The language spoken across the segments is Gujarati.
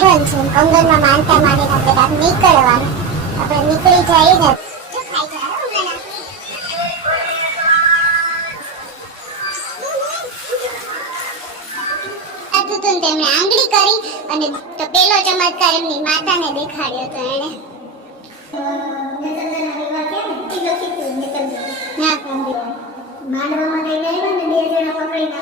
કંગનમાં માનતા માની આપણે નીકળવાનું આપણે નીકળી જાય ને તેમણે આંગળી કરી અને તો પેલો ચમત્કાર એમની માતાને દેખાડ્યો તો એણે માંડવામાં લઈને આવ્યા ને બે જણા પકડીને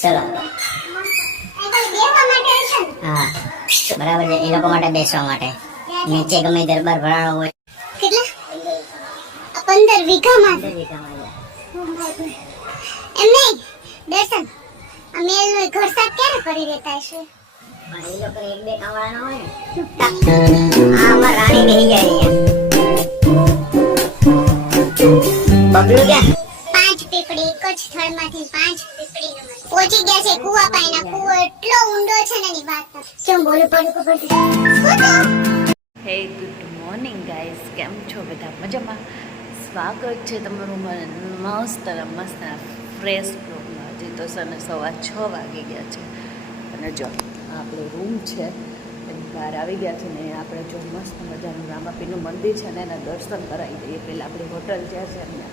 ચલો હા બરાબર છે. એ લોકો માટે બેસવા માટે નીચે ગમે દરબાર ભરાણો હોય. કેટલા 15 વીઘામાં એમ નહીં દર્શન આ મેલનો ઘર સાફ ક્યારે કરી દેતા હશે? પણ એ લોકો એક બે કામવાળા હોય ને આ અમાર રાણી બેહી જાય બગલું ક્યાં 5 પીપળી એક જ સ્થળમાંથી 5 પીપળી પહોંચી ગયા છે કુવા પાઈના. કુવો એટલો ઊંડો છે ને એની વાત કેમ બોલું પડું. હે ગુડ મોર્નિંગ ગાઈસ, કેમ છો બધા? મજામાં? સ્વાગત છે તમારું મસ્ત ફ્રેશ બ્લોગમાં. હજી તો સને 6:15 વાગી ગયા છે અને જો આપણો રૂમ છે એની બહાર આવી ગયા છે ને આપણે જો મસ્ત મજાનું રામાપીરનું મંદિર છે ને એના દર્શન કરાવી દઈએ. પહેલાં આપણી હોટલ જ્યાં છે એમને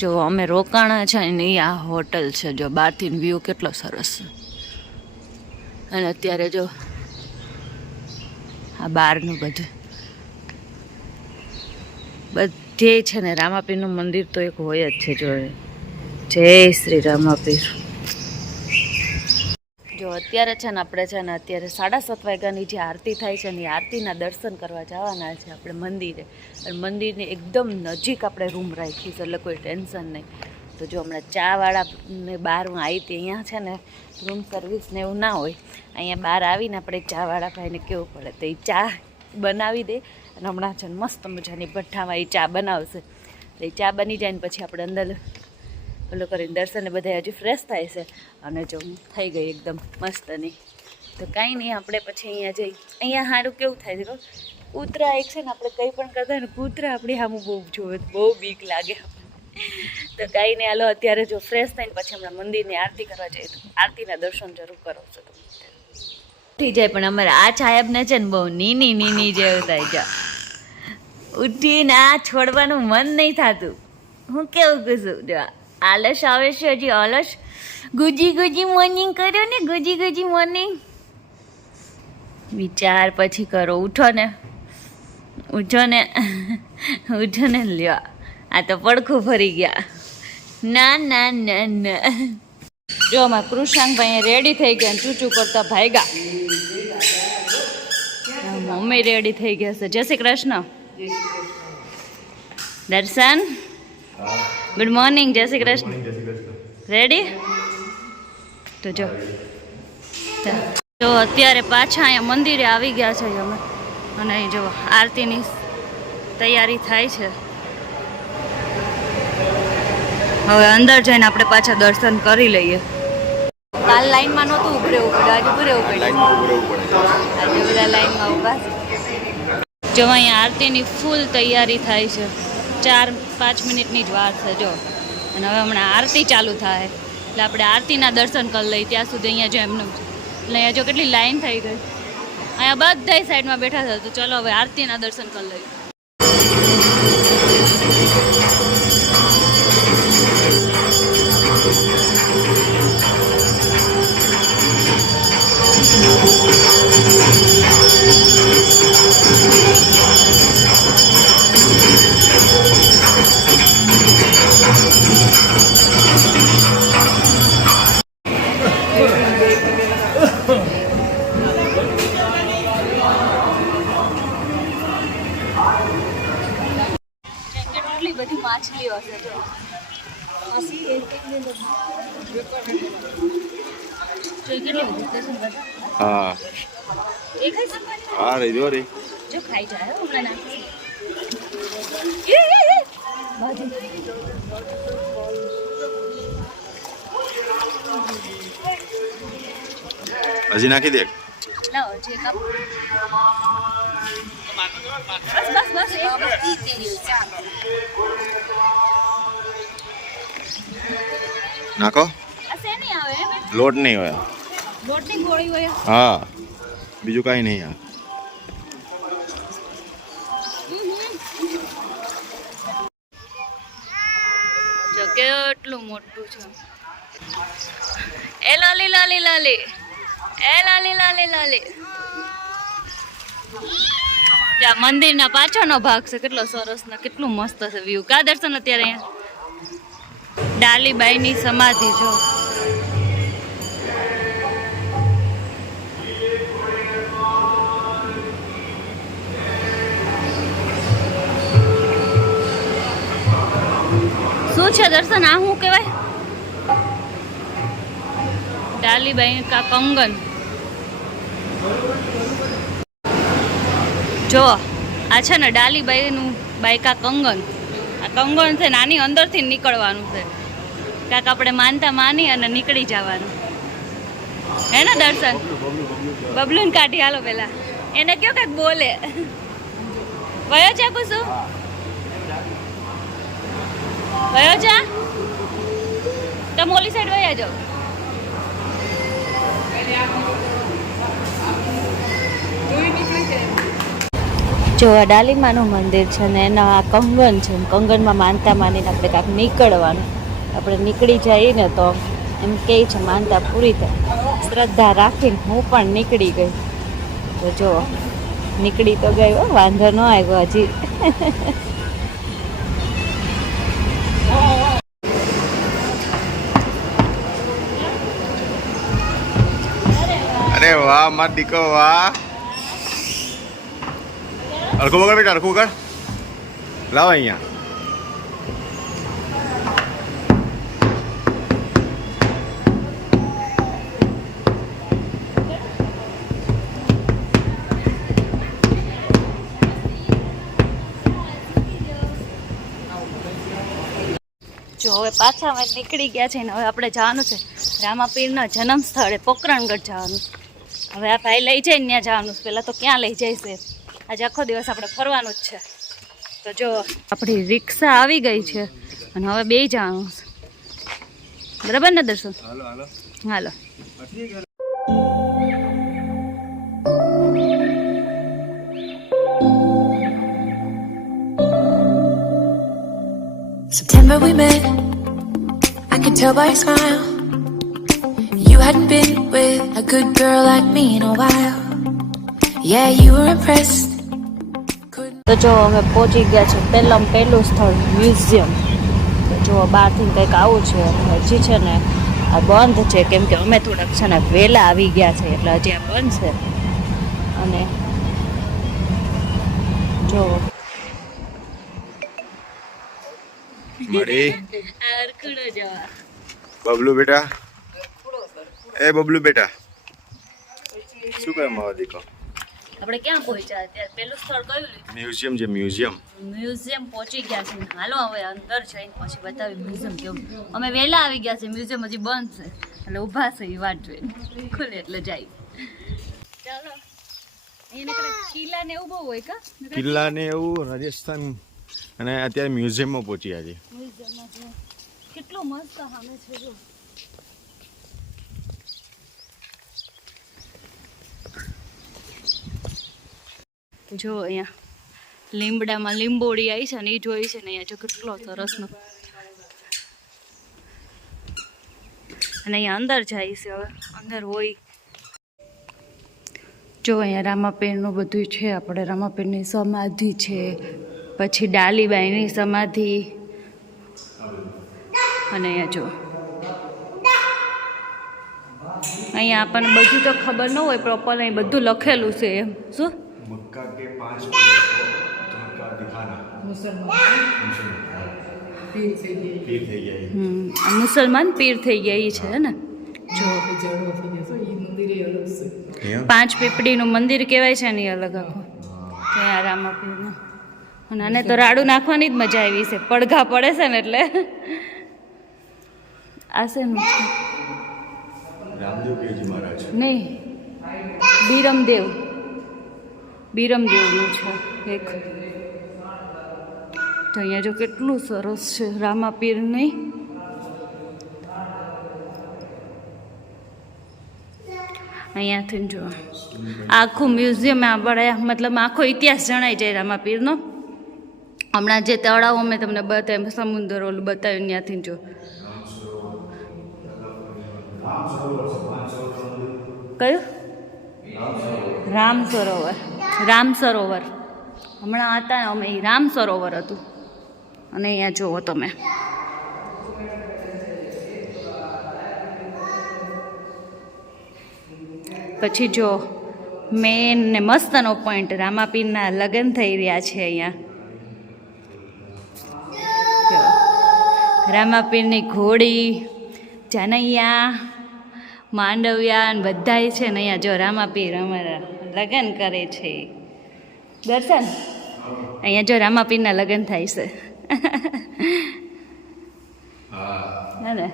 જો અમે રોકાણા છે ને આ હોટલ છે. જો બહારથી વ્યૂ કેટલો સરસ છે અને અત્યારે જો આ બહારનું બધે છે ને રામાપીરનું મંદિર તો એક હોય જ છે. જો જય શ્રી રામાપીર. જો અત્યારે છે ને આપણે છે ને અત્યારે 7:30 વાગ્યાની જે આરતી થાય છે ને એ આરતીના દર્શન કરવા જવાના છે આપણે મંદિરે. અને મંદિરની એકદમ નજીક આપણે રૂમ રાખી છે એટલે કોઈ ટેન્શન નહીં. તો જો હમણાં ચાવાળાને બહાર હું આવી હતી, અહીંયા છે ને રૂમ સર્વિસ ને એવું ના હોય, અહીંયા બહાર આવીને આપણે ચાવાળા ભાઈને કેવું પડે તો એ ચા બનાવી દે અને હમણાં છે ને મસ્ત મજાની ભઠ્ઠામાં એ ચા બનાવશે. તો એ ચા બની જાય ને પછી આપણે અંદર ઓલો કરીને દર્શને બધા હજી ફ્રેશ થાય છે અને જો થઈ ગઈ એકદમ મસ્તની. તો કાંઈ નહીં, આપણે પછી અહીંયા જઈ. અહીંયા સારું કેવું થાય છે કૂતરા એક છે ને આપણે કંઈ પણ કરતા હોય ને કૂતરા આપણી સામું બહુ જોવે, બહુ બીક લાગે. તો કાંઈ નહીં, હાલો અત્યારે જો ફ્રેશ થઈને પછી હમણાં મંદિરની આરતી કરવા જઈએ. તો આરતીના દર્શન જરૂર કરો છો તમે. ઉઠી જાય પણ અમારે આ સાહેબને છે ને બહુ નીની જેવું થાય. જા ઉઠીને આ છોડવાનું મન નહીં થતું. હું કેવું કશું જો આલસ આવે છે હજી આલસ. ગુજી મોર્નિંગ કર્યો ને, ગુજી મોર્નિંગ. વિચાર પછી કરો. ઉઠો ને લ્યો. આ તો પડખું ફરી ગયા. ના જો અમારા કૃષાંકભાઈ રેડી થઈ ગયા ને ચૂચું કરતા ભાગ્યા. મમ્મી રેડી થઈ ગયા છે. જય શ્રી કૃષ્ણ દર્શન. Good morning. જય શ્રી કૃષ્ણ. રેડી? તો જો અત્યારે પાછા અહીંયા મંદિરે આવી ગયા છે અમે અને અહીં જો આરતીની તૈયારી થાય છે. હવે અંદર જઈને આપણે પાછા દર્શન કરી લઈએ. કાલ લાઈનમાં નહોતું ઉભું રહેવું પડે, આજે ઉભું રહેવું પડે. આજે બધા લાઈનમાં ઊભા છે. જો અહીંયા આરતીની ફૂલ તૈયારી થાય છે. 4-5 મિનિટની જ વાર છે જો. અને હવે હમણાં આરતી ચાલુ થાય એટલે આપણે આરતીના દર્શન કરી લઈએ. ત્યાં સુધી અહીંયા જો એમનું એટલે અહીંયા જો કેટલી લાઈન થઈ ગઈ. અહીંયા બધા સાઈડમાં બેઠા હતા. તો ચલો હવે આરતીના દર્શન કરી લઈએ. કેટલી બધી માછલીઓ હશે જો. હા હા રહી જો રે જો ખાઈ જાય હમણાં નાખી હજી નાખી દે લાવો જે કપ બસ નાખો આ શેની આવે હે બેન? લોટ નહીં હોય લોટની ગોળી હોય હા બીજું કાંઈ નહીં આ જો કેટલું મોટું છે એ લાલી લાલી લાલી એ લાલી લાલી લાલી જ્યાં મંદિરના પાછળનો ભાગ છે કેટલો સરસ ને કેટલું મસ્ત છે વ્યૂ કા દર્શન અત્યારે અહીંયા ડાલીબાઈની સમાધિ જો શું છે દર્શન આ શું કહેવાય ડાલીબાઈ કા કંગન જો આ છે ને ડાલીબાઈનું બાઈકા કંગન આ કંગન છે ને આની અંદરથી નીકળવાનું છે કાંક આપણે માનતા માની અને નીકળી જવાનું હે ને દર્શન બબલુન કાઢી હાલો પેલા એને કયો કાંઈક બોલે વયો છે કુસુ વયો જા તમે ઓલી સાઈડ વયા જાઓ જો આ ડાલીમાનું મંદિર છે ને એના આ કંગન છે કંગનમાં માનતા માનીને આપણે કાંઈક નીકળવાનું આપણે નીકળી જઈએ ને તો એમ કહે છે માનતા પૂરી થાય શ્રદ્ધા રાખીને હું પણ નીકળી ગઈ તો જો નીકળી તો ગઈ હો વાંધો ન આવ્યો હજી અરે વાહ માર દીકો વાહ અડખું વગર બેટા અડખું કર લાવ અહીંયા જો હવે પાછા અમે નીકળી ગયા છે ને હવે આપણે જવાનું છે રામાપીરના જન્મ સ્થળે પોકરણગઢ જવાનું હવે આ ભાઈ લઈ જાય ને ત્યાં જવાનું છે પહેલાં તો ક્યાં લઈ જાય છે આજે આખો દિવસ આપણે ફરવાનું જ છે તો જો આપણી રિક્ષા આવી ગઈ છે અને હવે બે જવાનું છે બરાબર ને દર્શન હાલો September we met, I could tell by your smile. You hadn't been with a good girl like me in a while. Yeah, you were impressed. તો જો અમે પહોંચી ગયા છે પહેલું સ્થળ મ્યુઝિયમ તો જો બહારથી કંઈક આવું છે હજી છે ને આ બંધ છે કેમ કે અમે થોડાક છે ને વહેલા આવી ગયા છે એટલે હજી આ બંધ છે અને જો મળી અરખડો જવા બબલુ બેટા એ બબલુ બેટા શું કહે મારો દીકો આપણે ક્યાં પહોંચ્યા અત્યારે પહેલું સ્થળ કયું લીધું મ્યુઝિયમ છે મ્યુઝિયમ મ્યુઝિયમ પહોંચી ગયા છે હાલો હવે અંદર જઈને પછી બતાવી મ્યુઝિયમ કેવું અમે વહેલા આવી ગયા છે મ્યુઝિયમ હજી બંધ છે એટલે ઊભા છે એ વાટ જોઈને ખુલે એટલે જાય ચાલો એને કિલ્લા ને એવું બહુ હોય કા કિલ્લા ને એવું રાજસ્થાન અને અત્યારે મ્યુઝિયમમાં પહોંચ્યા છે મ્યુઝિયમમાં જો કેટલું મસ્ત સામે છે જો અહીંયા લીમડામાં લીંબોડી આવી છે ને એ જોઈ છે ને અહીંયા જો કેટલો સરસનો અને અહીંયા અંદર જાય છે હવે અંદર હોય જો અહીંયા રામાપીરનું બધું છે આપણે રામાપીરની સમાધિ છે પછી ડાલીબાઈની સમાધિ અને અહીંયા જો અહીંયા આપણને બધું તો ખબર ન હોય પ્રોપર અહીં બધું લખેલું છે એમ શું મક્કા કે 5 ચમત્કાર દિખાના પીર થઈ ગયા મુસલમાન પીર થઈ ગયા એ છે ને જો જડો થઈ જશે એ મંદિર એ અલગ છે. પાંચ પીપળીનું મંદિર કહેવાય છે ને એ અલગ આખું ત્યાં રામાપીરનું. અને આને તો રાડું નાખવાની જ મજા આવી છે, પડઘા પડે છે ને એટલે. આ શેનું છે? રામદેવ પીરજી મહારાજ. નહીં, બીરમદેવ, બીરમદેવનું છે એક. તો અહીંયા જો કેટલું સરસ છે રામાપીર નહીં. અહીંયાથી જો આખું મ્યુઝિયમ આપણે મતલબ આખો ઇતિહાસ જણાઈ જાય રામાપીરનો. હમણાં જે તળાવો મેં તમને બતાવ્યું, સમુદ્ર ઓલું બતાવ્યું ત્યાંથી જો. કયું? રામ સરોવર. રામ સરોવર હમણાં હતા અમે, એ રામ સરોવર હતું. અને અહીંયા જુઓ તમે, પછી જો મેન ને મસ્તનો પોઈન્ટ, રામાપીરના લગ્ન થઈ રહ્યા છે અહીંયા. જો રામાપીરની ઘોડી, જાનૈયા, માંડવિયા ને બધાય છે ને અહીંયા જો રામાપીર અમારા લગ્ન કરે છે. દર્શન અહીંયા જો રામાપીરના લગ્ન થાય છે. હે ને?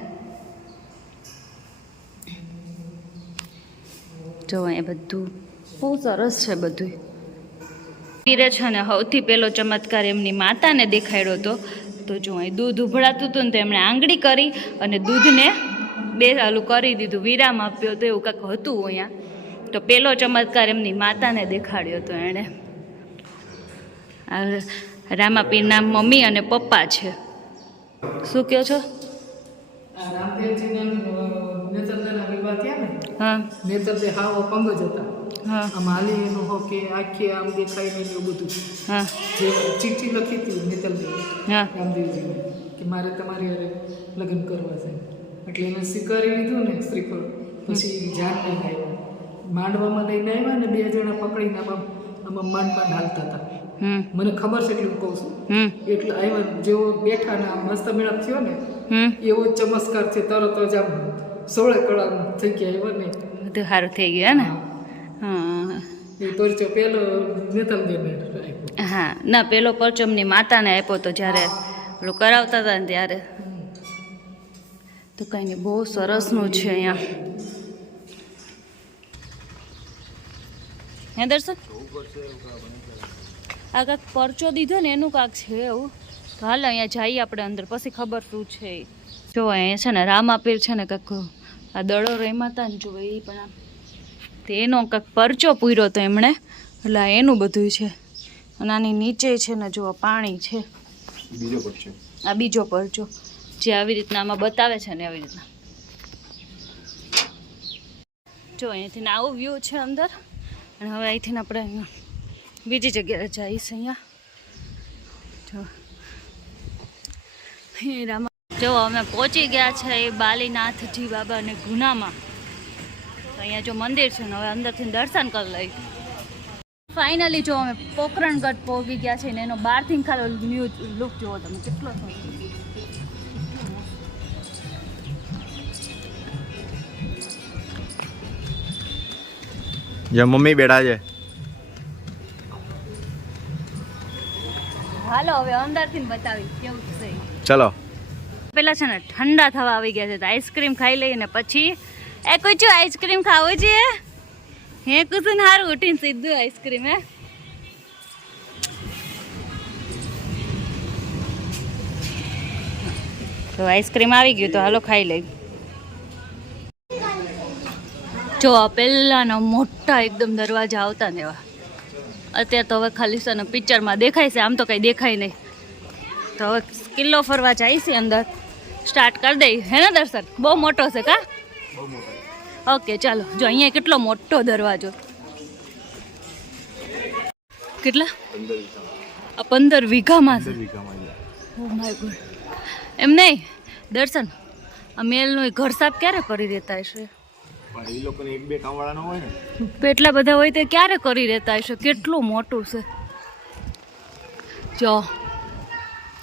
જો અહીંયા બધું બહુ સરસ છે બધું. પીરે છે ને સૌથી પહેલો ચમત્કાર એમની માતાને દેખાડ્યો હતો. તો જો અહીં દૂધ ઉભળાતું હતું ને તો એમણે આંગળી કરી અને દૂધને બે આલું કરી દીધું, વિરામ આપ્યો તો એવું કાંઈક હતું અહીંયા. તો પહેલો ચમત્કાર એમની માતાને દેખાડ્યો હતો એણે. રામાપીરના મમ્મી અને પપ્પા છે. શું કહો છો? આ રામદેવજીના નેતરદાના વિવાહ થયા ને, હા નેતરદે હાવ પંગ જ હતા. હા આમ હાલી એનું હો કે આખી આમ દેખાય ને એવું બધું. હા જે ચીઠી લખી હતી નેતરદે હા રામદેવજીને કે મારે તમારી હારે લગ્ન કરવા છે, એટલે એને સ્વીકારી લીધું ને શ્રીફળ. પછી જાન લઈને આવ્યા, માંડવામાં લઈને આવ્યા ને 2 જણા પકડીને આમાં માંડ હાલતા હતા. મને ખબર છે એટલે હું કહું છું. એટલે આવ્યા જેવો બેઠા ને આમ મસ્ત મેળાપ થયો ને એવો જ ચમત્કાર છે. તરત જ આમ 16 કળા થઈ ગયા આવ્યા ને બધું સારું થઈ ગયું ને. હા એ પરિચય પેલો નેતરદેવને આપ્યો. હા ના, પેલો પરચો એમની માતાને આપ્યો તો જ્યારે પેલું કરાવતા હતા ને ત્યારે. તો કંઈ નહીં, બહુ સરસનું છે અહીંયા. હે દર્શન? આ કાંક પરચો દીધો ને એનું કાંક છે એવું. તો હાલ અહીંયા જઈએ આપણે અંદર, પછી ખબર શું છે. જો અહીંયા છે ને રામાપીર છે ને કાંક આ દડો રેમાં હતા ને, જો એ પણ આમ તેનો કાંક પરચો પૂર્યો હતો એમણે, એટલે આ એનું બધું છે. અને આની નીચે છે ને જો પાણી છે. બીજો પરચો, આ બીજો પરચો જે આવી રીતના આમાં બતાવે છે ને આવી રીતના. જો અહીંયાથી આવું વ્યૂ છે અંદર. અને હવે અહીંથી આપણે અહીંયા બીજી જગ્યાએ જઈશ. અહીંયા જો અમે પહોંચી ગયા છે એ બાલીનાથજી બાબાને ગુનામાં. તો અહીંયા જો મંદિર છે ને હવે અંદરથી દર્શન કરી લઈ. ફાઇનલી જો અમે પોકરણગઢ પહોંચી ગયા છે ને એનો બહારથી ખાલી ન્યૂ લુક જોવો તમે, કેટલો સરસ. જ્યાં મમ્મી બેઠા છે. હાલો હવે અંદરથી બતાવી કેવું છે. ચલો. પેલા છે ને ઠંડા થવા આવી ગયા છે તો આઈસ્ક્રીમ ખાઈ લઈએ ને પછી એ કોઈ છું આઈસ્ક્રીમ ખાવું છે. હે કુસુન હારું ઉઠીને સીધું આઈસ્ક્રીમ. હે તો આઈસ્ક્રીમ આવી ગયું તો હાલો ખાઈ લઈ. જો પહેલાંના મોટા એકદમ દરવાજા આવતા ને એવા. અત્યારે તો હવે ખાલી છે ને પિક્ચરમાં દેખાય છે, આમ તો કંઈ દેખાય નહીં. તો હવે કિલ્લો ફરવા જાય છે અંદર, સ્ટાર્ટ કરી દઈ. હે ને દર્શન? બહુ મોટો છે કા? ઓકે ચાલો. જો અહીંયા કેટલો મોટો દરવાજો, કેટલા 15 વીઘામાં છે. Oh my God. એમ નહીં દર્શન, આ મેલનું ઘર સાફ ક્યારે કરી દેતા હશે? એ લોકોને 1-2 કામવાળા ન હોય ને, એટલા બધા હોય તો ક્યારે કરી દેતા હશે? કેટલું મોટું છે. જો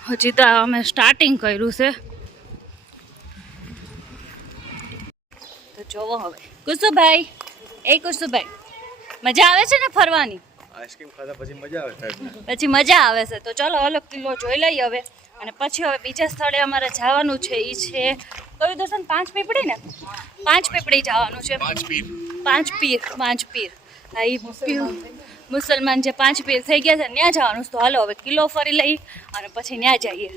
હજી તો અમે સ્ટાર્ટિંગ કર્યું છે. તો તો જોવો હવે કુસુભાઈ, એ કુસુભાઈ, મજા આવે છે ને ફરવાની? આઈસ્ક્રીમ ખાધા પછી મજા આવે સાહેબ. પછી મજા આવે છે. તો ચાલો અલગ કિલ્લો જોઈ લઈએ હવે, અને પછી હવે બીજા સ્થળે અમારે જવાનું છે. એ છે કયું દર્શન? પાંચ પીપળી ને? પાંચ પીપળી જવાનું છે. પાંચ પીર. હા, એ મુસલમાન જે પાંચ પીર થઈ ગયા છે ત્યાં જવાનું છે. તો હાલો હવે કિલ્લો ફરી લઈ અને પછી ત્યાં જઈએ.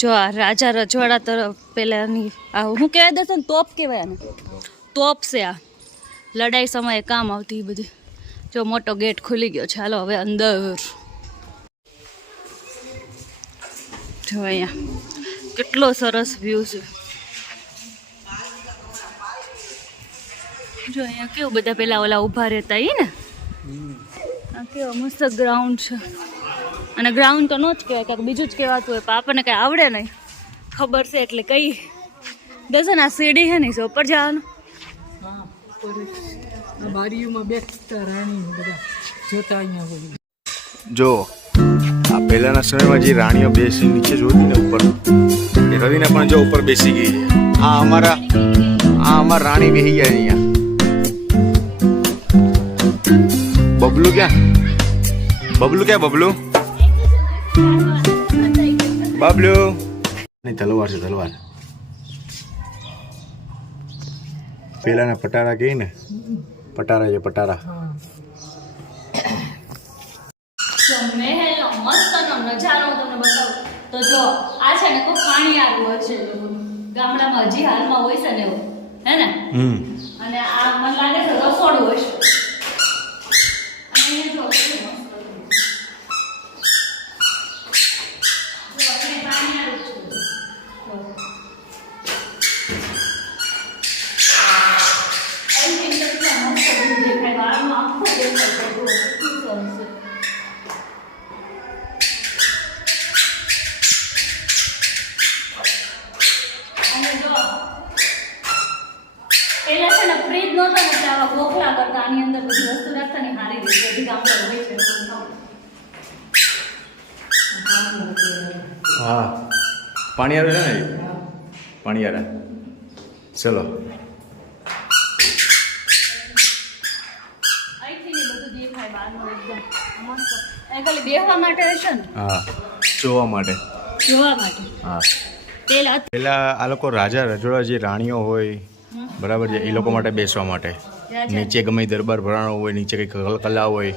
જો આ રાજા રજવાડા તરફ પેલાની આ શું કહેવાય દર્શન? તોપ કહેવાય આને. તોપ છે આ, લડાઈ સમયે કામ આવતી એ બધી. જો મોટો ગેટ ખુલી ગયો છે. હાલો હવે અંદર. જો અહીંયા કેટલો સરસ વ્યૂ છે. જો અહીંયા કેવું બધા પેલા ઓલા ઊભા રહેતા એ ને, આ કેવો મસ્ત ગ્રાઉન્ડ છે. અને ગ્રાઉન્ડ તો ન જ કહેવાય, કાંઈક બીજું જ કહેવાતું હોય, પણ આપણને કંઈ આવડે નહીં, ખબર છે એટલે કઈ. દર્શન આ સીડી છે ને ઉપર જવાનું. હા, ઉપર આ બારીઓમાં બેસતા રાણી બધા જોતા અહીંયા હોય. જો આ પહેલાના સમયમાં જે રાણીઓ બેસી નીચે જોતી ને ઉપર, એ રવિને પણ જો ઉપર બેસી ગઈ છે. આ અમાર રાણી બેસી ગયા અહીંયા. બબલુ ક્યાં? બબલુ ની તલવાર છે, તલવાર. પેલાના પટારા કહે ને, પટારા છે પટારા. તો મહેલનો મસ્તનો નજારો હું તમને બતાવું. તો જો આ છે ને કોઈ પાણી આવ્યું હશે ગામડામાં, હજી હાલમાં હોય છે ને એવું, હે ને? અને આ મને લાગે છે રસોડું હશે. અને અહીંયા જો કેવું મસ્ત હતું. જો અહીંયા પાણી આવ્યું છે. તો અહીંથી કેટલા મસ્ત view દેખાય, બહારનો આખો દેખાય છે. જુઓ, કેટલું સરસ છે. અને જો પેલા છે ને ફ્રીજ નહોતા ને એટલે આવા ગોખલા કરતા, આની અંદર બધી વસ્તુ રાખતા ને સારી રીતે બધી ગામડે હોય છે. હા, પાણીયારા છે ને, પાણીયારા. ચલો અહીંથી ને બધું દેખાય બહારનું એકદમ મસ્ત. અહીં ખાલી બેહવા માટે હશે ને? હા, જોવા માટે. જોવા માટે. હા, પેલા પેલા આ લોકો રાજા રજોડા જે રાણીઓ હોય બરાબર છે, એ લોકો માટે બેસવા માટે. નીચે ગમે ઈ દરબાર ભરાણો હોય, નીચે કંઈક કલા હોય,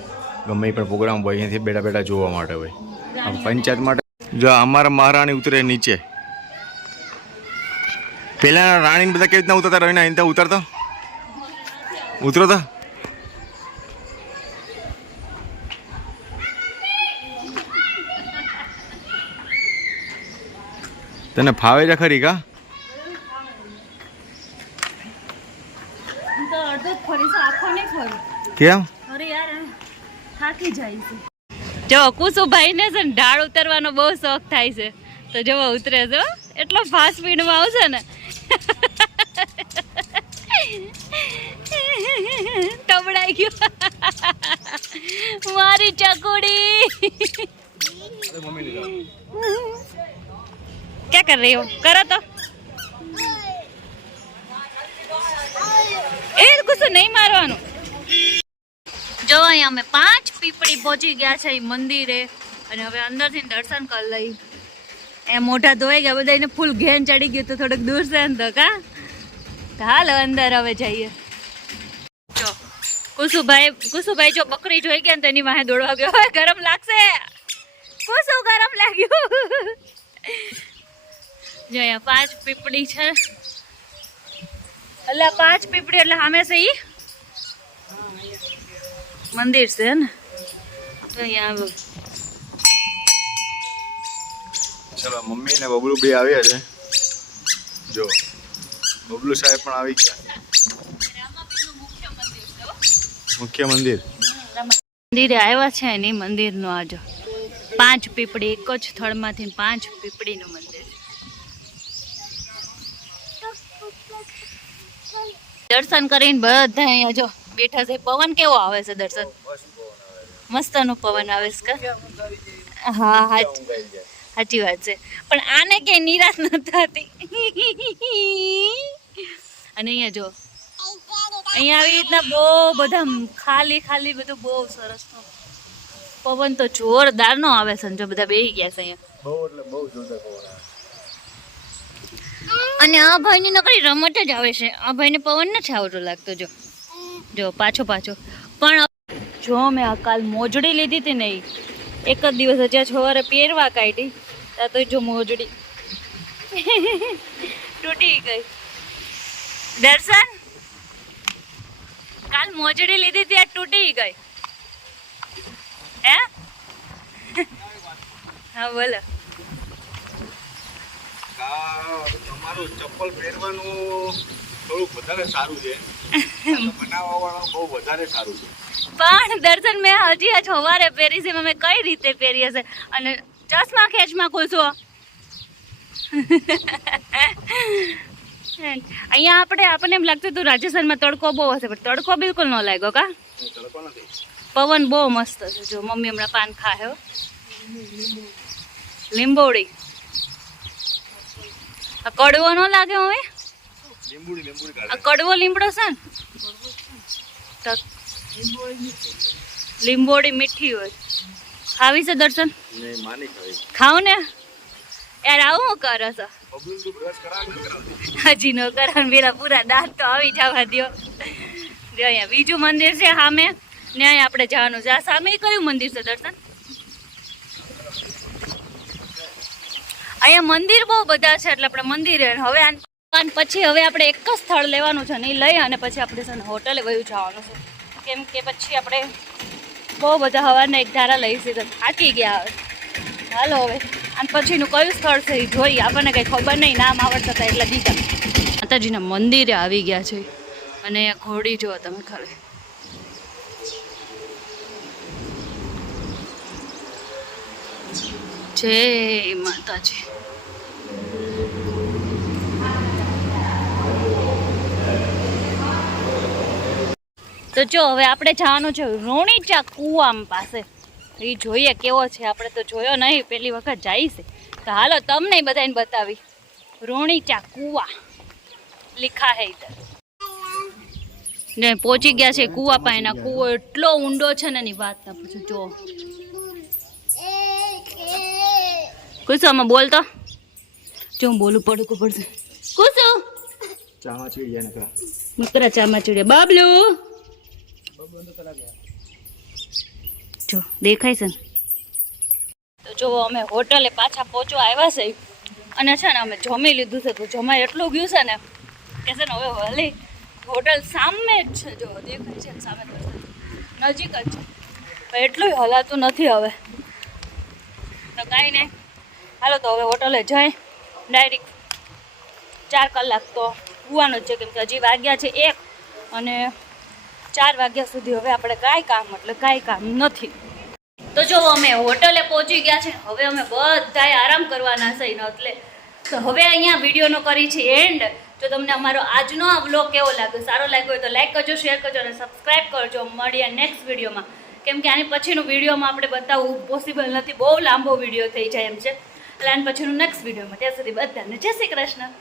ગમે ઈ પણ પ્રોગ્રામ હોય, અહીંયાથી બેઠા બેઠા જોવા માટે હોય. આમ પંચાયત માટે જો અમારા મહારાણી ઉતરે નીચે. પેલા રાણીને બધા કેવી રીતના ઉતરતા રહીને અહીં ઉતરતો ઉતરો તો. તને ફાવે છે ખરી કા? હું તો અડધો જ ફરીશ, આખો નહીં ફરું. કેમ? અરે યાર થાકી જાય છે. જો કુસુભાઈ ને છે ને ઢાળ ઉતરવાનો બહુ શોખ થાય છે. તો જો ઉતરે છે, એટલો ફાસ્ટ સ્પીડમાં આવશે ને. તબડાઈ ગયો મારી ચકોડી. क्या कर रही हो? करो तो એ ગુસ્સો નહીં મારવાનું. જો અહીંયા અમે 5 પીપળી પહોંચી ગયા છે મંદિરે, અને હવે અંદરથી દર્શન કરી લઈ. એ મોઢા ધોઈ ગયા, બધાને ફૂલ ઘેન ચડી ગયું તો થોડુંક દૂર છે ને, તો કા હાલ અંદર હવે જઈએ. જો કુસુભાઈ જો બકરી જોઈ ગયા ને તો એની વાહે દોડવા ગયો. હવે ગરમ લાગશે કુસુ, ગરમ લાગ્યું. જો અહીંયા 5 પીપળી છે, એટલે 5 પીપળી એટલે સામે છે ઈ મંદિર છે ને. તો અહીંયા ચલો મમ્મી ને બબલુ બે આવ્યા છે. જો બબલુ સાહેબ પણ આવી ગયા. મુખ્ય મંદિર મંદિરે આવ્યા છે ને મંદિરનો આજો 5 પીપળી, એક જ સ્થળમાંથી 5 પીપળીનું મંદિર. દર્શન કરીને બધા અહીંયા જો બેઠા છે. પવન કેવો આવે છે દર્શન? મસ્તનો પવન આવે છે કે? હા સાચી વાત છે. પણ આને કે નિરાશ નથી થતી. અને અહીંયા જો અહીંયા આવી રીતના બહુ બધા ખાલી ખાલી બધું બહુ સરસ તો પવન તો જોરદાર નો આવે છે જો બધા બેહી ગયા છે અહીંયા બહુ એટલે બહુ જોરદાર પવન આવે. અને આ ભાઈની નકરી રમત જ આવે છે આ ભાઈને પવન નથી આવતો લાગતો જો પાછો પણ જો મેં આ કાલ મોજડી લીધી હતી ને એક જ દિવસ હજી સવારે પહેરવા કાઢી ત્યાં તો જો મોજડી તૂટી ગઈ. દર્શન કાલ મોજડી લીધી હતી આ તૂટી ગઈ હે હા બોલો. તમારું ચપ્પલ પહેરવાનું થોડુંક વધારે સારું છે બનાવવા વાળા બહુ વધારે સારું છે પણ દર્શન મેં હજી આ સવારે પહેરી છે મેં કઈ રીતે પહેરી હશે અને ચશ્મા ખેંચમાં ખુલશો અહીંયા આપણને એમ લાગતું હતું રાજસ્થાનમાં તડકો બહુ હશે પણ તડકો બિલકુલ ન લાગ્યો કા તડકો નથી પવન બહુ મસ્ત છે જો મમ્મી હમણાં પાન ખાય લીંબોડી આ કડવો ન લાગે હવે આ કડવો લીમડો છે ને તો લીંબોડી મીઠી હોય ખાવી છે દર્શન ખાવ ને યાર આવું કરો છો હજી નો કરાવ પેલા પૂરા દાંત તો આવી જવા દો. જો અહીંયા બીજું મંદિર છે સામે ને અહીંયા આપણે જવાનું છે. આ સામે કયું મંદિર છે દર્શન? અહીંયા મંદિર બહુ બધા છે એટલે આપણે મંદિરે હવે પછી હવે આપણે એક જ સ્થળ લેવાનું છે ને એ લઈ અને પછી આપણે છે ને હોટલે વયું જવાનું છે કેમ કે પછી આપણે બહુ બધા હવારના એક ધારા લઈશું તો થાકી ગયા હવે. હાલો હવે અને પછીનું કયું સ્થળ છે એ જોઈએ આપણને કંઈ ખબર નહીં નામ આવડતા હતા એટલે બીજા માતાજીના મંદિરે આવી ગયા છે અને ઘોડી જુઓ તમે ખરે જય માતાજી. તો જો હવે આપણે જવાનું છે રોણીચા કુવામ પાસે એ જોઈએ કેવો છે આપણે તો જોયો નહીં પહેલી વખત જાય છે તો હાલો તમને બધાને બતાવી રોણીચા કુવા લીખા હે ઇધર ને પહોંચી ગયા છે કુવા પાસેના કુવો એટલો ઊંડો છે ને એની વાત ના પૂછો. જો કુસો આમાં બોલતો જો હું બોલું પડકું પડશે કુસો મિત્ર ચામાચીડિયા બાબલુ જો દેખાય છે ને તો જો અમે હોટલે પાછા પહોંચવા આવ્યા છે અને છે ને અમે જમી લીધું છે તો જમાઈ એટલું ગયું છે ને કે છે ને હવે ભલે હોટલ સામે જ છે જો દેખાય છે સામે નજીક જ છે પણ એટલું હલાતું નથી હવે તો કાંઈ નહીં હાલો તો હવે હોટલે જઈ ડાયરેક્ટ 4 કલાક તો હોવાનું જ છે કેમ કે હજી વાગ્યા છે 1 અને 4 વાગ્યા સુધી હવે આપણે કાંઈ કામ નથી. તો જો અમે હોટલે પહોંચી ગયા છે હવે અમે બધાએ આરામ કરવાના છે એટલે તો હવે અહીંયા વિડીયોનો કરી છે એન્ડ. જો તમને અમારો આજનો આ વ્લોગ કેવો લાગ્યો સારો લાગ્યો હોય તો લાઈક કરજો શેર કરજો અને સબસ્ક્રાઈબ કરજો. મળીએ નેક્સ્ટ વિડીયોમાં કેમ કે આની પછીનું વિડીયોમાં આપણે બતાવવું પોસિબલ નથી બહુ લાંબો વિડીયો થઈ જાય એમ છે એટલે આની પછીનું નેક્સ્ટ વિડીયોમાં ત્યાં સુધી બધાને જય શ્રી કૃષ્ણ.